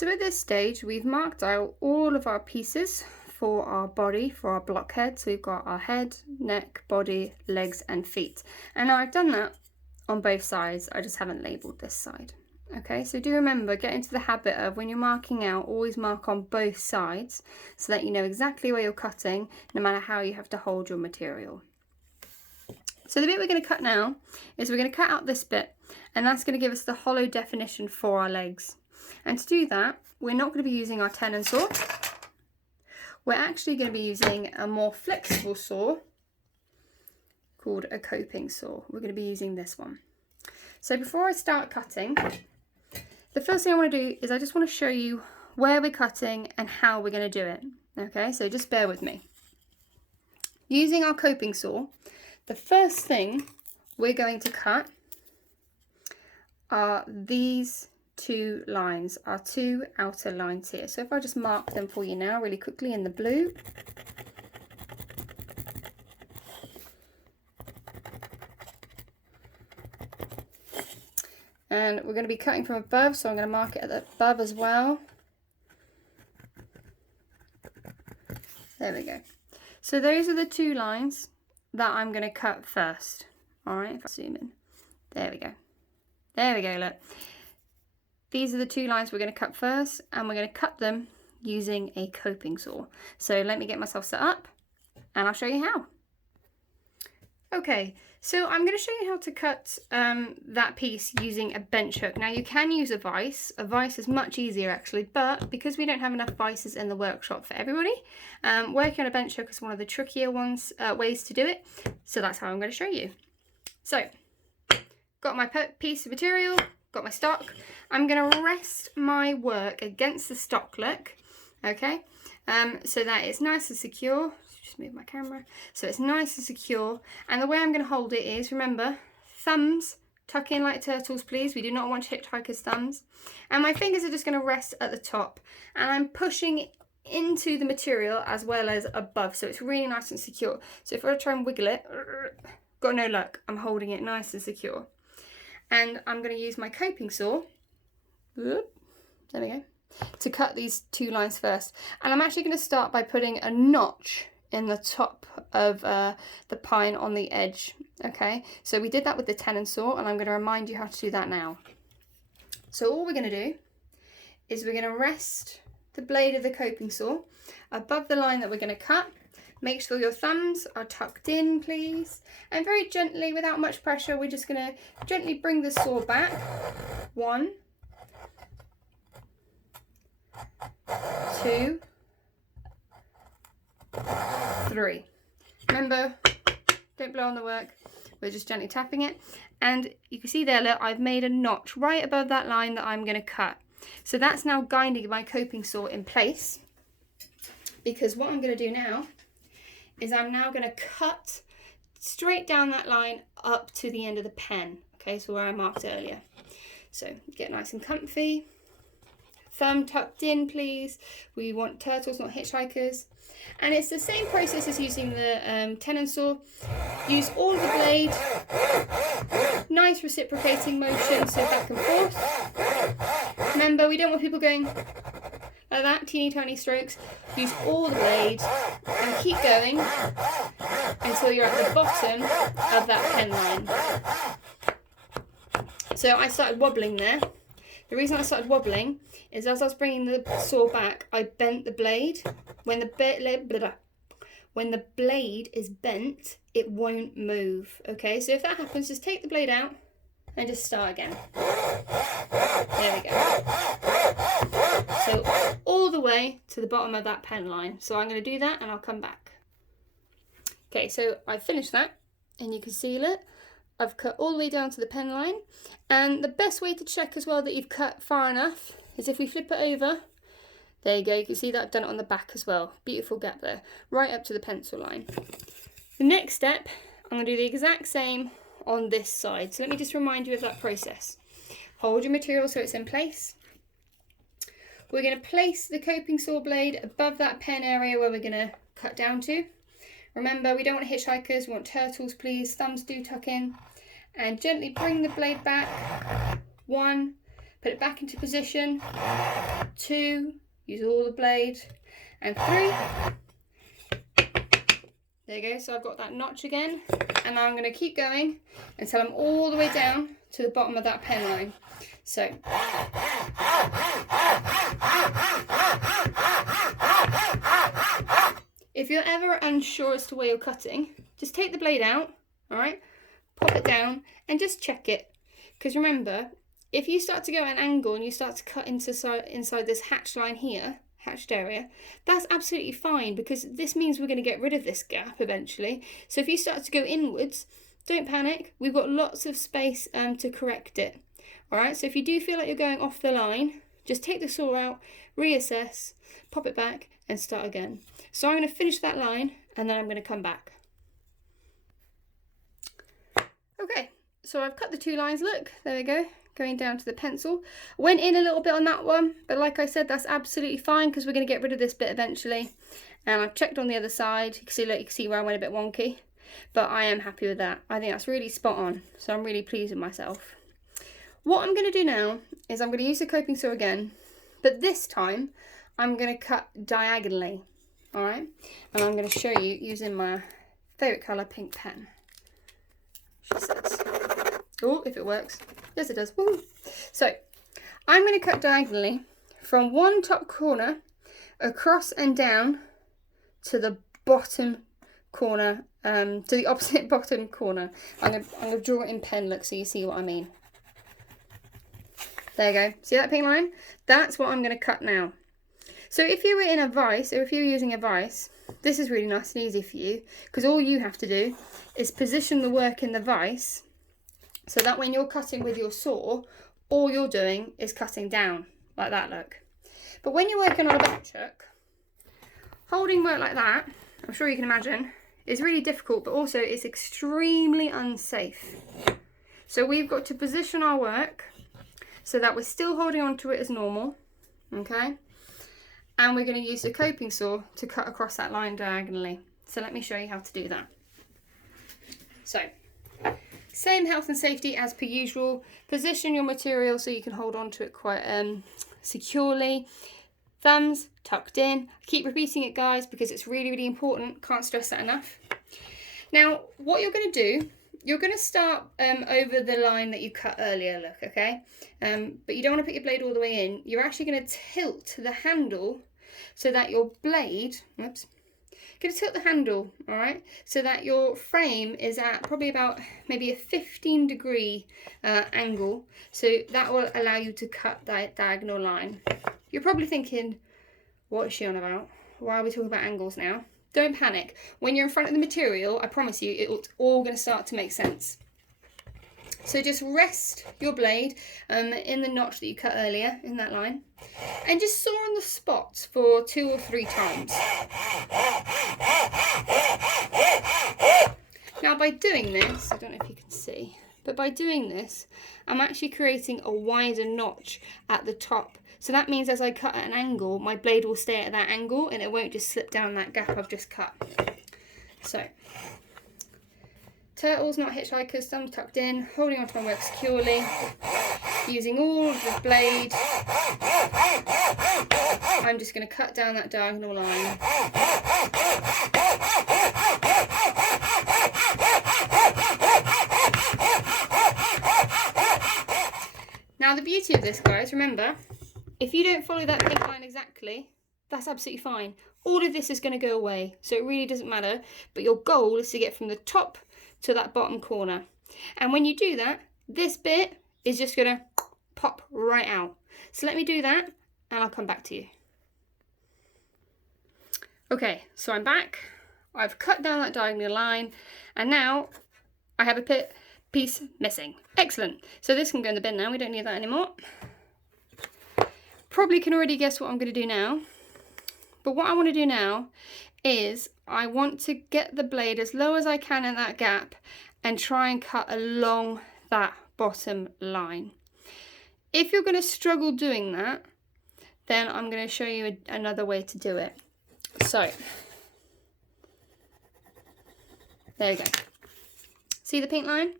So at this stage, we've marked out all of our pieces for our body, for our blockhead. So we've got our head, neck, body, legs and feet. And now I've done that on both sides. I just haven't labelled this side. Okay, so do remember, get into the habit of when you're marking out, always mark on both sides so that you know exactly where you're cutting, no matter how you have to hold your material. So the bit we're going to cut now is we're going to cut out this bit, and that's going to give us the hollow definition for our legs. And to do that, we're not going to be using our tenon saw. We're actually going to be using a more flexible saw called a coping saw. We're going to be using this one. So before I start cutting, the first thing I want to do is I just want to show you where we're cutting and how we're going to do it. Okay, so just bear with me. Using our coping saw, the first thing we're going to cut are these two lines, our two outer lines here. So if I just mark them for you now really quickly in the blue. And we're going to be cutting from above, so I'm going to mark it at the above as well. There we go. So those are the two lines that I'm going to cut first. Alright, if I zoom in. There we go. There we go, look. These are the two lines we're going to cut first, and we're going to cut them using a coping saw. So let me get myself set up, and I'll show you how. Okay, so I'm going to show you how to cut that piece using a bench hook. Now you can use a vise. A vise is much easier actually, but because we don't have enough vices in the workshop for everybody, working on a bench hook is one of the trickier ways to do it. So that's how I'm going to show you. So, got my piece of material, got my stock. I'm going to rest my work against the stock look, okay, so that it's nice and secure. Just move my camera so it's nice and secure. And the way I'm going to hold it is, remember, thumbs tuck in like turtles, please. We do not want hitchhiker's thumbs. And my fingers are just going to rest at the top, and I'm pushing into the material as well as above, so it's really nice and secure. So if I try and wiggle it, got no luck. I'm holding it nice and secure. And I'm going to use my coping saw, there we go, to cut these two lines first. And I'm actually going to start by putting a notch in the top of the pine on the edge. Okay, so we did that with the tenon saw, and I'm going to remind you how to do that now. So all we're going to do is we're going to rest the blade of the coping saw above the line that we're going to cut. Make sure your thumbs are tucked in, please. And very gently, without much pressure, we're just going to gently bring the saw back. 1, 2, 3. Remember, don't blow on the work. We're just gently tapping it. And you can see there, look, I've made a notch right above that line that I'm going to cut. So that's now guiding my coping saw in place. Because what I'm going to do now is I'm now going to cut straight down that line up to the end of the pen. Okay, so where I marked earlier. So get nice and comfy. Thumb tucked in, please. We want turtles, not hitchhikers. And it's the same process as using the tenon saw. Use all of the blade. Nice reciprocating motion, so back and forth. Remember, we don't want people going like that, teeny tiny strokes. Use all the blade and keep going until you're at the bottom of that pen line. So I started wobbling there. The reason I started wobbling is as I was bringing the saw back, I bent the blade. When the blade is bent, it won't move. Okay, so if that happens, just take the blade out and just start again. There we go. So all the way to the bottom of that pen line. So I'm going to do that and I'll come back. Okay, so I finished that, and you can see it. I've cut all the way down to the pen line, and the best way to check as well that you've cut far enough is if we flip it over. There you go, you can see that I've done it on the back as well. Beautiful gap there, right up to the pencil line. The next step, I'm going to do the exact same on this side. So let me just remind you of that process. Hold your material so it's in place. We're going to place the coping saw blade above that pen area where we're going to cut down to. Remember, we don't want hitchhikers, we want turtles, please. Thumbs do tuck in. And gently bring the blade back. 1, put it back into position, 2, use all the blade, and 3. There you go, so I've got that notch again, and now I'm going to keep going until I'm all the way down to the bottom of that pen line. So, if you're ever unsure as to where you're cutting, just take the blade out, alright, pop it down, and just check it. Because remember, if you start to go at an angle and you start to cut inside this hatched line here, hatched area, that's absolutely fine, because this means we're going to get rid of this gap eventually. So if you start to go inwards, don't panic, we've got lots of space to correct it. Alright, so if you do feel like you're going off the line, just take the saw out, reassess, pop it back, and start again. So I'm going to finish that line, and then I'm going to come back. Okay, so I've cut the 2 lines, look, there we go, going down to the pencil. Went in a little bit on that one, but like I said, that's absolutely fine, because we're going to get rid of this bit eventually. And I've checked on the other side, you can see where I went a bit wonky, but I am happy with that. I think that's really spot on, so I'm really pleased with myself. What I'm going to do now is I'm going to use the coping saw again, but this time I'm going to cut diagonally, alright? And I'm going to show you using my favourite colour, pink pen. She says. Oh, if it works. Yes, it does. Woo. So, I'm going to cut diagonally from one top corner across and down to the bottom corner, to the opposite bottom corner. I'm going to draw it in pen, look, so you see what I mean. There you go. See that pink line? That's what I'm going to cut now. So if you were in a vise, or if you're using a vise, this is really nice and easy for you, because all you have to do is position the work in the vise so that when you're cutting with your saw, all you're doing is cutting down, like that, look. But when you're working on a bench hook, holding work like that, I'm sure you can imagine, is really difficult, but also it's extremely unsafe. So we've got to position our work so that we're still holding on to it as normal, okay? And we're going to use the coping saw to cut across that line diagonally. So let me show you how to do that. So, same health and safety as per usual. Position your material so you can hold on to it quite securely. Thumbs tucked in. Keep repeating it, guys, because it's really, really important. Can't stress that enough. Now, what you're going to do, you're going to start over the line that you cut earlier, look, okay? But you don't want to put your blade all the way in. You're actually going to tilt the handle so that your blade, oops, going to tilt the handle, all right, so that your frame is at probably about maybe a 15-degree angle. So that will allow you to cut that diagonal line. You're probably thinking, what is she on about? Why are we talking about angles now? Don't panic. When you're in front of the material, I promise you, it's all going to start to make sense. So just rest your blade in the notch that you cut earlier in that line, and just saw on the spot for 2 or 3 times. Now by doing this, I don't know if you can see, but by doing this, I'm actually creating a wider notch at the top. So that means as I cut at an angle, my blade will stay at that angle and it won't just slip down that gap I've just cut. So, turtles, not hitchhikers, thumbs tucked in, holding onto my work securely, using all of the blade. I'm just going to cut down that diagonal line. Now the beauty of this, guys, remember, if you don't follow that pink line exactly, that's absolutely fine. All of this is going to go away, so it really doesn't matter. But your goal is to get from the top to that bottom corner. And when you do that, this bit is just going to pop right out. So let me do that, and I'll come back to you. Okay, so I'm back. I've cut down that diagonal line, and now I have a piece missing. Excellent. So this can go in the bin now. We don't need that anymore. Probably can already guess what I'm going to do now. But what I want to do now is I want to get the blade as low as I can in that gap and try and cut along that bottom line. If you're going to struggle doing that, then I'm going to show you another way to do it. So, there you go. See the pink line?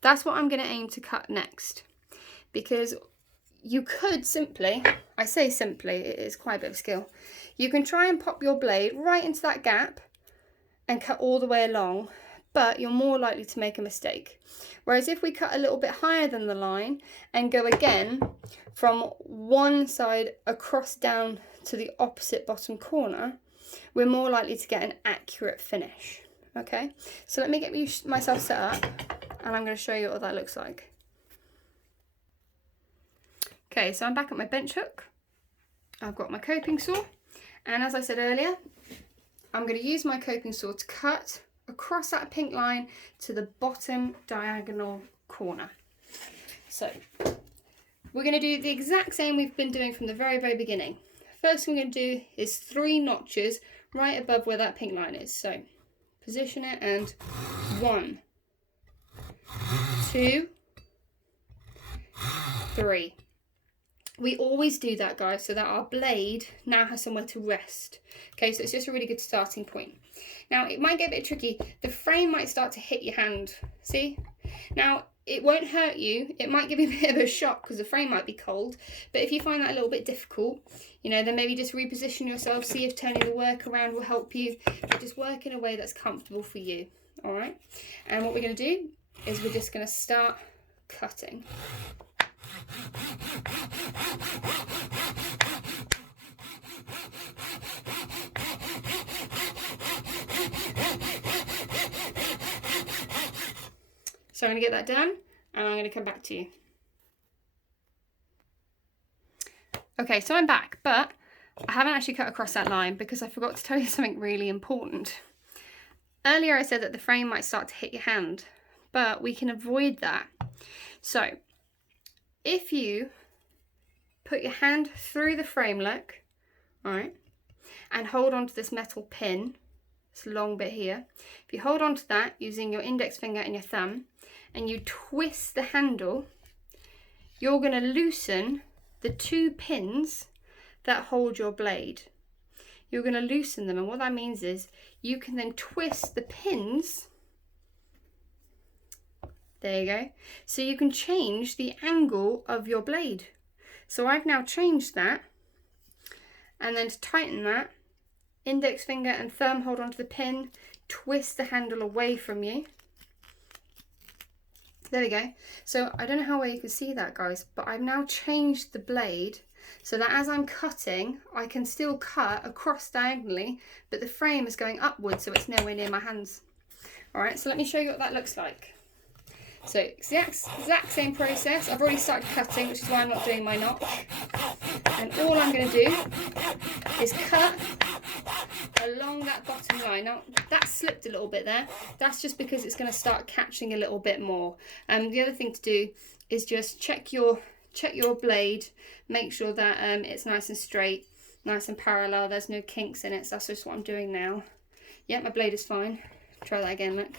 That's what I'm going to aim to cut next, because you could simply, I say simply, it is quite a bit of skill. You can try and pop your blade right into that gap and cut all the way along, but you're more likely to make a mistake. Whereas if we cut a little bit higher than the line and go again from one side across down to the opposite bottom corner, we're more likely to get an accurate finish. Okay, so let me get myself set up and I'm going to show you what that looks like. Okay, so I'm back at my bench hook. I've got my coping saw, and as I said earlier, I'm going to use my coping saw to cut across that pink line to the bottom diagonal corner. So we're going to do the exact same we've been doing from the very beginning. First thing we're going to do is 3 notches right above where that pink line is. So position it, and 1, 2, 3. We always do that, guys, so that our blade now has somewhere to rest. Okay, so it's just a really good starting point. Now, it might get a bit tricky. The frame might start to hit your hand. See? Now, it won't hurt you. It might give you a bit of a shock because the frame might be cold. But if you find that a little bit difficult, you know, then maybe just reposition yourself, see if turning the work around will help you. But just work in a way that's comfortable for you. All right? And what we're going to do is we're just going to start cutting. So I'm going to get that done and I'm going to come back to you. Okay, so I'm back, but I haven't actually cut across that line because I forgot to tell you something really important. Earlier I said that the frame might start to hit your hand, but we can avoid that. So if you put your hand through the frame, look, all right, and hold on to this metal pin, this long bit here. If you hold on to that using your index finger and your thumb, and you twist the handle, you're going to loosen the 2 pins that hold your blade. You're going to loosen them, and what that means is you can then twist the pins. There you go. So you can change the angle of your blade. So I've now changed that, and then to tighten that, index finger and thumb hold onto the pin, twist the handle away from you. There we go. So I don't know how well you can see that, guys, but I've now changed the blade so that as I'm cutting, I can still cut across diagonally, but the frame is going upwards, so it's nowhere near my hands. All right, so let me show you what that looks like. So exact same process. I've already started cutting, which is why I'm not doing my notch. And all I'm going to do is cut along that bottom line. Now that slipped a little bit there. That's just because it's going to start catching a little bit more. The other thing to do is just check your blade, make sure that it's nice and straight, nice and parallel. There's no kinks in it. So that's just what I'm doing now. Yeah, my blade is fine. Try that again, look.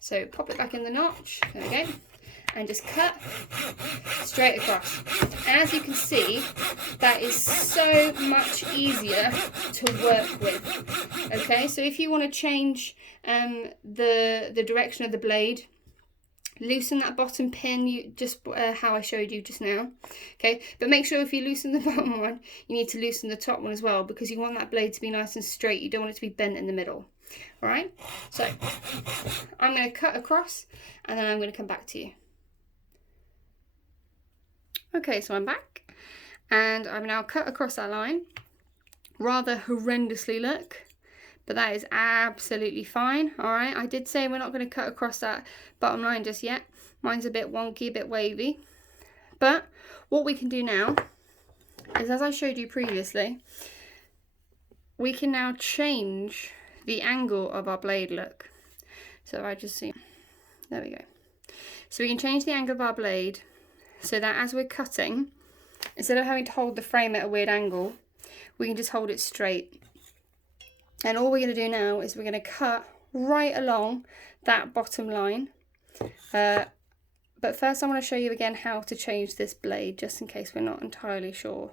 So pop it back in the notch, there we go, and just cut straight across. And as you can see, that is so much easier to work with. Okay, so if you want to change the direction of the blade, loosen that bottom pin, how I showed you just now. Okay, but make sure if you loosen the bottom one, you need to loosen the top one as well, because you want that blade to be nice and straight. You don't want it to be bent in the middle. All right, so I'm going to cut across and then I'm going to come back to you. Okay, so I'm back and I've now cut across that line, rather horrendously, look, but that is absolutely fine. All right, I did say we're not going to cut across that bottom line just yet. Mine's a bit wonky, a bit wavy, but what we can do now is, as I showed you previously, we can now change the angle of our blade, look. So I just see, there we go. So we can change the angle of our blade so that as we're cutting, instead of having to hold the frame at a weird angle, we can just hold it straight. And all we're going to do now is we're going to cut right along that bottom line. But first I want to show you again how to change this blade, just in case we're not entirely sure.